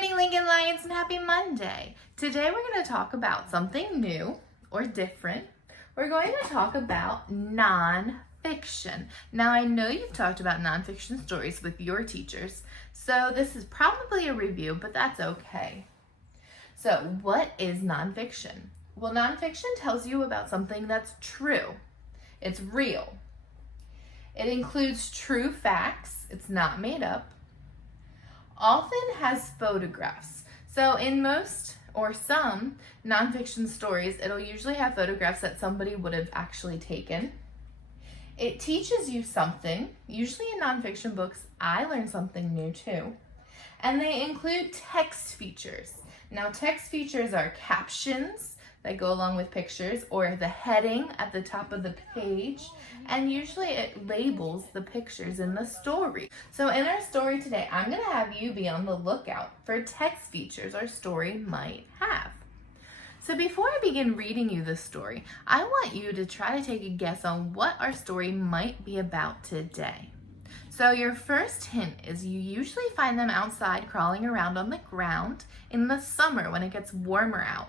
morning, Lincoln Lions, and happy Monday. Today we're going to talk about something new or different. We're going to talk about nonfiction. Now, I know you've talked about nonfiction stories with your teachers, so this is probably a review, but that's okay. So, what is nonfiction? Well, nonfiction tells you about something that's true. It's real. It includes true facts. It's not made up. Often has photographs. So in most or some nonfiction stories, it'll usually have photographs that somebody would have actually taken. It teaches you something. Usually in nonfiction books, I learn something new too. And they include text features. Now, text features are captions that go along with pictures or the heading at the top of the page, and usually it labels the pictures in the story. So in our story today, I'm going to have you be on the lookout for text features our story might have. So before I begin reading you the story, I want you to try to take a guess on what our story might be about today. So your first hint is you usually find them outside crawling around on the ground in the summer when it gets warmer out.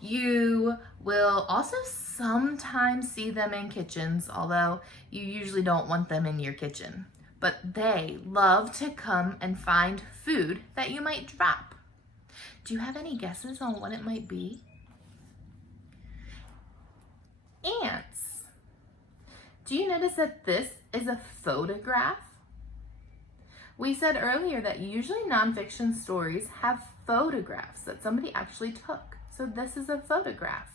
You will also sometimes see them in kitchens, although you usually don't want them in your kitchen. But they love to come and find food that you might drop. Do you have any guesses on what it might be? Ants. Do you notice that this is a photograph? We said earlier that usually nonfiction stories have photographs that somebody actually took. So this is a photograph.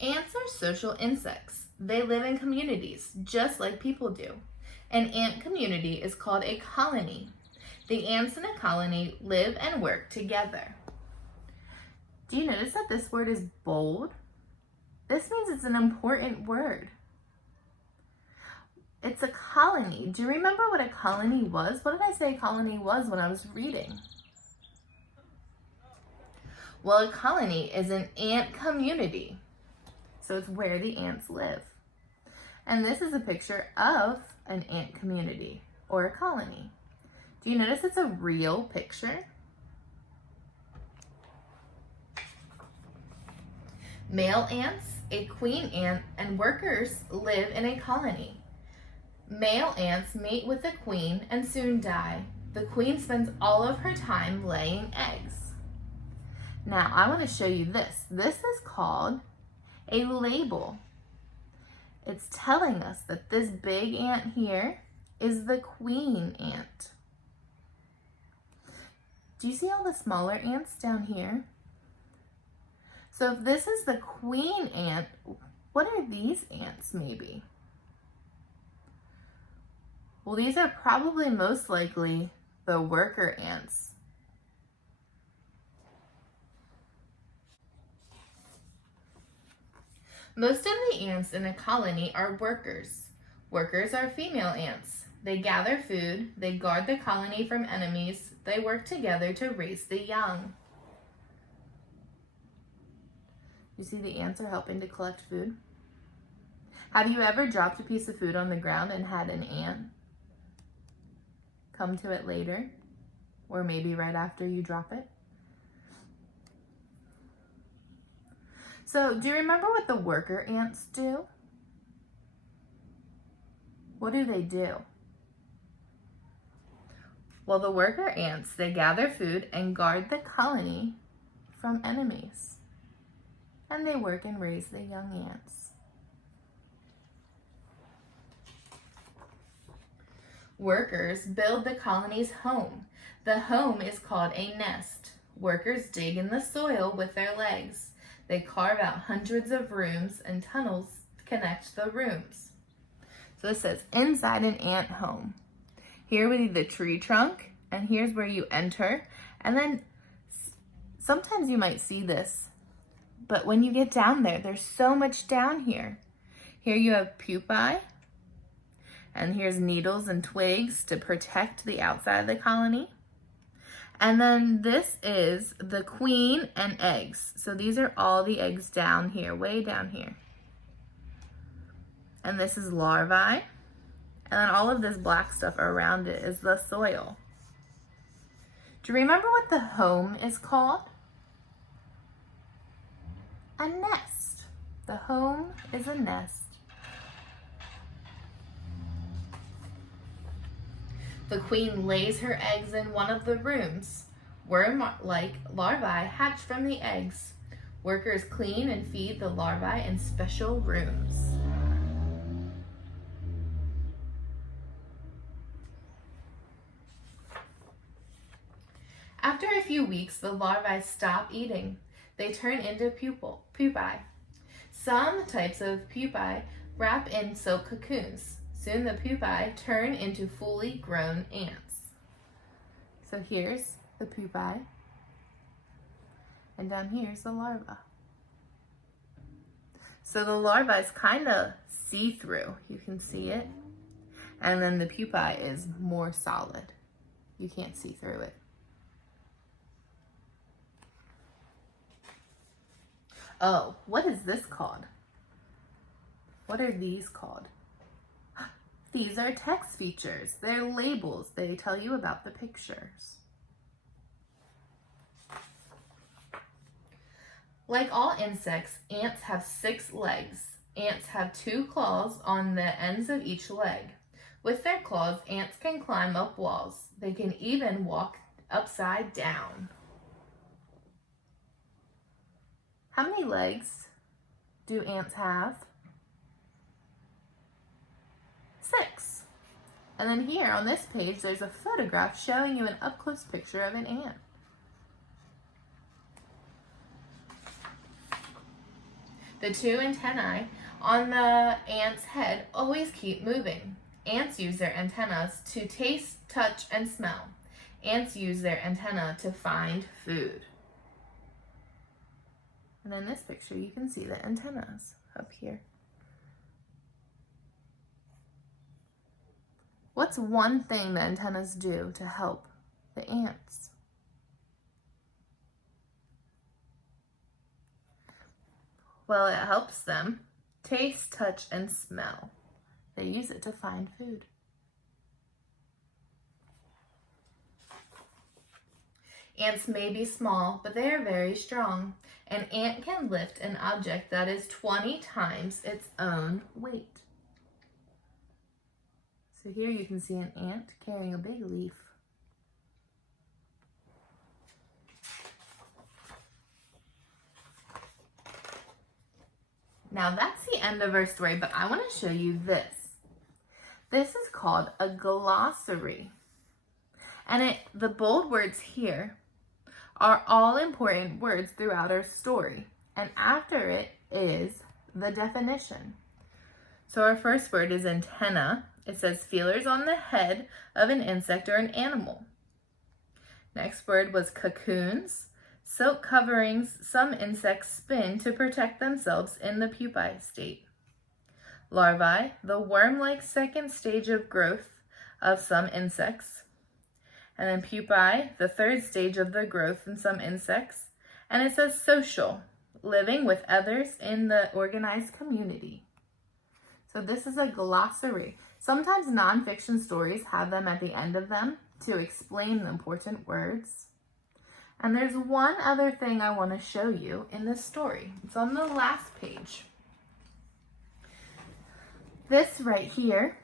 Ants are social insects. They live in communities, just like people do. An ant community is called a colony. The ants in a colony live and work together. Do you notice that this word is bold? This means it's an important word. It's a colony. Do you remember what a colony was? What did I say a colony was when I was reading? Well, a colony is an ant community. So it's where the ants live. And this is a picture of an ant community or a colony. Do you notice it's a real picture? Male ants, a queen ant, and workers live in a colony. Male ants mate with the queen and soon die. The queen spends all of her time laying eggs. Now, I want to show you this. This is called a label. It's telling us that this big ant here is the queen ant. Do you see all the smaller ants down here? So if this is the queen ant, what are these ants maybe? Well, these are probably most likely the worker ants. Most of the ants in a colony are workers. Workers are female ants. They gather food, they guard the colony from enemies, they work together to raise the young. You see the ants are helping to collect food? Have you ever dropped a piece of food on the ground and had an ant come to it later, or maybe right after you drop it? So, do you remember what the worker ants do? What do they do? Well, the worker ants, they gather food and guard the colony from enemies. And they work and raise the young ants. Workers build the colony's home. The home is called a nest. Workers dig in the soil with their legs. They carve out hundreds of rooms and tunnels connect the rooms. So this says inside an ant home. Here would be the tree trunk, and here's where you enter. And then sometimes you might see this, but when you get down there, there's so much down here. Here you have pupae. And here's needles and twigs to protect the outside of the colony. And then this is the queen and eggs. So these are all the eggs down here, way down here. And this is larvae. And then all of this black stuff around it is the soil. Do you remember what the home is called? A nest. The home is a nest. The queen lays her eggs in one of the rooms. Worm-like larvae hatch from the eggs. Workers clean and feed the larvae in special rooms. After a few weeks, the larvae stop eating. They turn into pupae. Some types of pupae wrap in silk cocoons. Soon the pupae turn into fully grown ants. So here's the pupae, and down here's the larva. So the larva is kind of see-through. You can see it. And then the pupae is more solid. You can't see through it. Oh, what is this called? What are these called? These are text features. They're labels. They tell you about the pictures. Like all insects, ants have 6 legs. Ants have 2 claws on the ends of each leg. With their claws, ants can climb up walls. They can even walk upside down. How many legs do ants have? 6. And then here on this page, there's a photograph showing you an up-close picture of an ant. The 2 antennae on the ant's head always keep moving. Ants use their antennas to taste, touch, and smell. Ants use their antenna to find food. And in this picture, you can see the antennas up here. What's one thing the antennas do to help the ants? Well, it helps them taste, touch, and smell. They use it to find food. Ants may be small, but they are very strong. An ant can lift an object that is 20 times its own weight. So here you can see an ant carrying a big leaf. Now that's the end of our story, but I want to show you this. This is called a glossary. And the bold words here are all important words throughout our story. And after it is the definition. So our first word is antenna. It says feelers on the head of an insect or an animal. Next word was cocoons. Silk coverings some insects spin to protect themselves in the pupae state. Larvae, the worm-like second stage of growth of some insects. And then pupae, the third stage of the growth in some insects. And it says social, living with others in the organized community. So this is a glossary. Sometimes nonfiction stories have them at the end of them to explain the important words. And there's one other thing I want to show you in this story. It's on the last page. This right here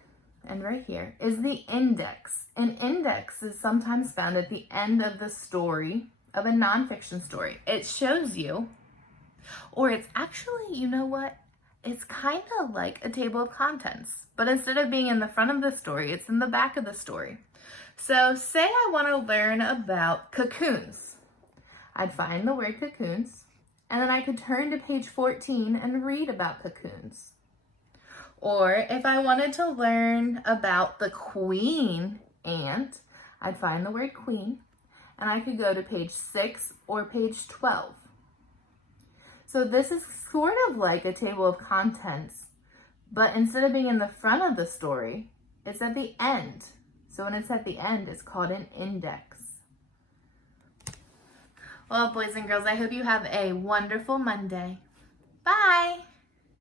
and right here is the index. An index is sometimes found at the end of the story of a nonfiction story. It shows you, or it's actually, you know what? It's kind of like a table of contents, but instead of being in the front of the story, it's in the back of the story. So say I want to learn about cocoons. I'd find the word cocoons, and then I could turn to page 14 and read about cocoons. Or if I wanted to learn about the queen ant, I'd find the word queen, and I could go to page 6 or page 12. So this is sort of like a table of contents, but instead of being in the front of the story, it's at the end. So when it's at the end, it's called an index. Well, boys and girls, I hope you have a wonderful Monday. Bye!